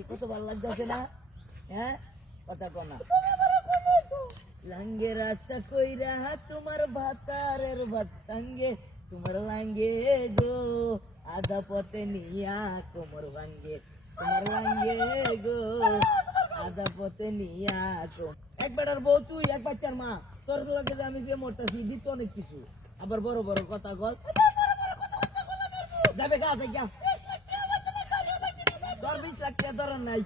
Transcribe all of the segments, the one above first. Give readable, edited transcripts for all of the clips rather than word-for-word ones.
লাগতেছি, কত ভালো লাগতেছে না? হ্যাঁ, কথা কনা লাঙ্গের আশা কইরা তোমার ভাতারের ভাত সঙ্গে তোমার লাঙ্গে গো আধা পথে নিয়া কোমর ভাঙ্গে তোমার লাঙ্গে গো আধা পথে নিয়া গো। এক বেটার বউ তুই, এক বাচ্চার মা, তোর লগে যে আমি যে মরতেছি দিত অনেক কিছু, আবার বড় বড় কথা গল যাবে গা যা তোর 20 লাখ টাকা ধরার নাই।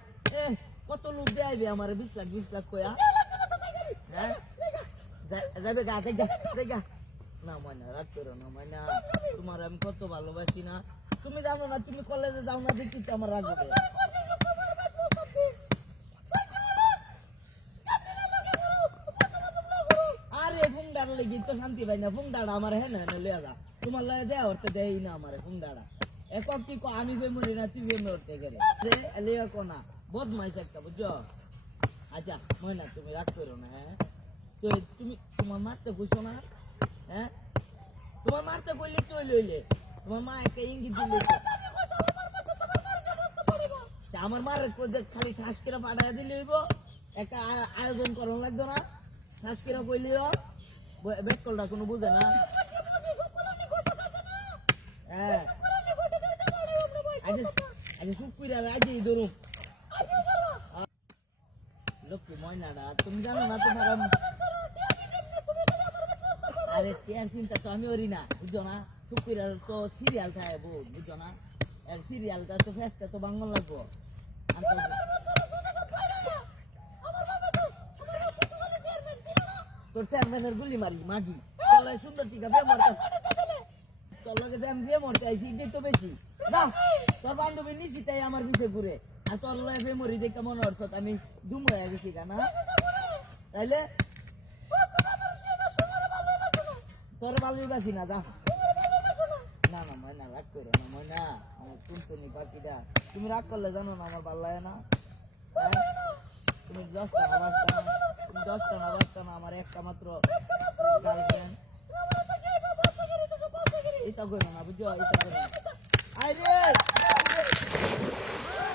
কত লোক দেয়াইবে আমার 20 লাখ কয়া? হ্যাঁ যাবে গা যা না ময়না, রাগ করো না ময়না, তোমার আমি কত ভালোবাসি না, তুমি জানো না? তুমি কলেজে যাও না দেখি আমার রাগ উঠে। আরে ফুংডার লেগে তো শান্তি পাই না, ফুংডাড়া আমার হ্যাঁ না লিয়া যা, তোমার লাগে দেয়া হতে দেয় না আমার ফুংডাড়া। একক কি আমি বেমরি না তুই বেমে উঠতে গেলে লিয়া কো না, বদমাইশ একটা, বুঝছো? আচ্ছা ময়না তুমি রাগ করো না। হ্যাঁ তো তুমি তোমার মারতে খুঁজছো না? হ্যাঁ তোমার মারতে কইলে তো লইলে তোমার মা একটা ইঙ্গিত দিলে আমার মারের খালি ঠাস করে পাঠাইয়া দিলে হইব, একটা আয়োজন করানো লাগতো না? ঠাস করে কইলিও বেকলটা কোনো বুঝে না। হ্যাঁ আজ শুকুরা রাজি ধরুন লক্ষ্মী ময়নাটা, তুমি জানো না তোমার আরে তেন চিন্তা তো আমি করি না, বুঝছো না? শুকুরার তো সিরিয়াল থাকে বউ, বুঝছো না? এর সিরিয়ালটা তো ফেসটা তো বাংলা লাগবো। তোর চেয়ারম্যানের গুলি মারি মাগি চলে সুন্দর টিকা বিয়ে মরতে তোর লগে আমি বিয়ে মরতে আইছি এটাই তো বেশি না। তোর বান্ধবী নিশ্চিতাই আমার পিছিয়ে ঘুরে, আর তোর লগে বিয়ে মরি দেখে মনে হচ্ছে আমি দুম হয়ে গেছি কেনা, তাইলে তোর ভালোবাসি না যা। না না ময়না রাগ করো না ময়না, আমার টুনটুনি পাখিটা, তুমি রাগ করলে জানো না আমার ভালো লাগে না? তুমি 10টা না বাঁচতা না, তুমি 10টা না বাঁচতা না, আমার একটা মাত্র গার্লফ্রেন্ড। এটা করো না, বুঝছো? এটা করো না। আইরে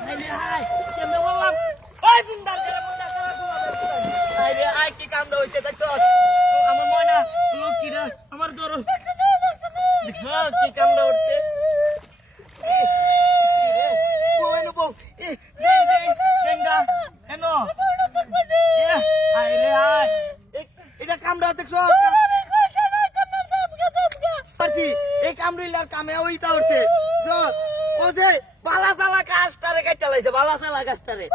আইরে হাই কেমনে বললাম ওই বুন্ডার করে মুন্ডা করা তোমার আইরে আই কি কামড় হইছে দেখছো আমার ময়না লক্ষ্মীরা আমার ধরো দেখছো কি কামড় উঠছে বউনো বউ এ দে দে গেঙ্গা এনো আইরে আই এটা কামড় দেখছো পারছি এই কামড়িলার কামে ওইটা উঠছে ও যে বালা সালা গাছটারে কাটা লাইছে, বালা সালা গাছটারে।